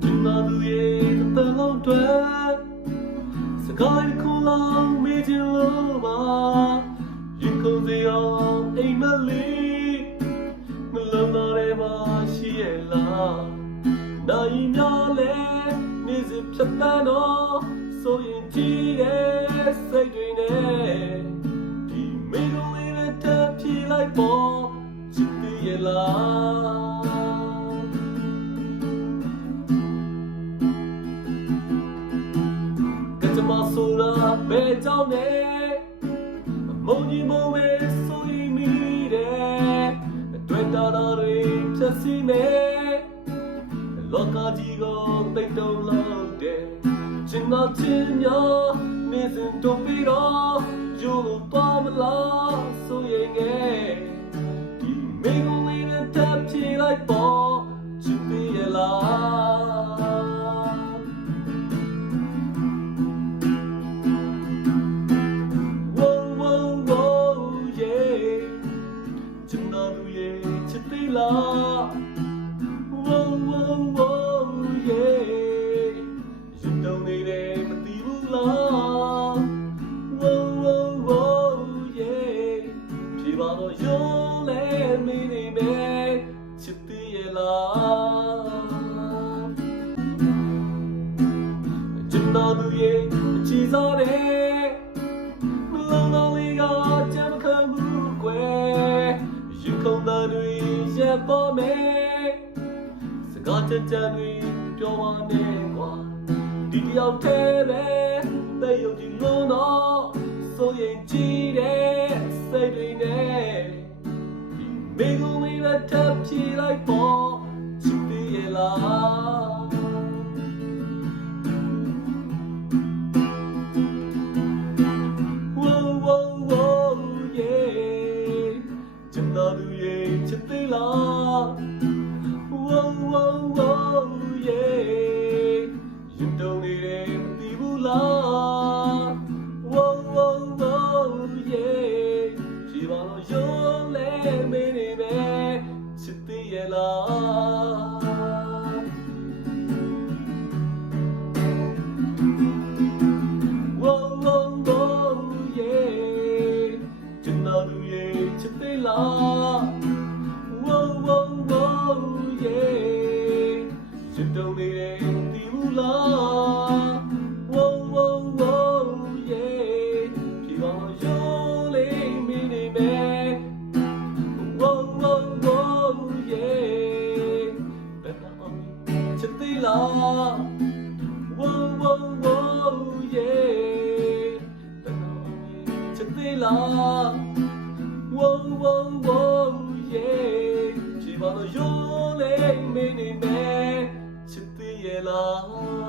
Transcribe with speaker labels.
Speaker 1: ဒီနာသူရဲ့တန်လုံးတွေစကားခုလောင်းမေးချင်လို့ပါရင်ခုန်စရာအိမ်မလေးမလုံးတော့တယ်မှာရှိရဲ့လားနိုင်များလဲနေစဖြတ်တန်းတော့ဆိုရင်ကြည့်ရဲ့စိတ်တွေနဲ့ဒီမေကုံလေးနဲ့တက်ပြေးလိုက်ပေါ်ချစ်သေးရဲ့လား ဘယ်ကြောင့်လဲမုံကြီးမုံပဲဆိုရင်မိတယ်တွေ့တာတော်တွေဖြတ်စီမယ်လောကကြီးကိုတိတ်တုံလို့တယ်ချင်တော့ချင်များနေစဉ်တုံးပြီးတော့ယူလို့တော့မလားဆိုရင်ငယ် နေမယ်ချစ်သေးရဲ့လားကျန်တော်သူရဲ့အချီစားတဲ့မလုံးလုံးလေးကကြမ်းခံမှုကွယ်ယူခုံသားတွေရက်ပေါ်မယ်စကားချက်ချက်တွေပြောပါနဲ့ကွာဒီတယောက်တည်းပဲတဲ့ယုံကြည်လို့တော့ဆိုရင်ကြည့် ပဲတပ်ဖြေလိုက်ပေါ်ချစ်သေးရဲ့လား Whoa, whoa, whoa, yeah. ကျန်တော်သူရဲ့ချစ်သေးလား Whoa, whoa, whoa, yeah. ရင် Whoa, whoa, whoa, yeah. ချစ်သေးလား Whoa, whoa, whoa, yeah. ဖြေပါတော့ရုံးလေးမင်းနေမယ်ချစ်သေးရဲ့လား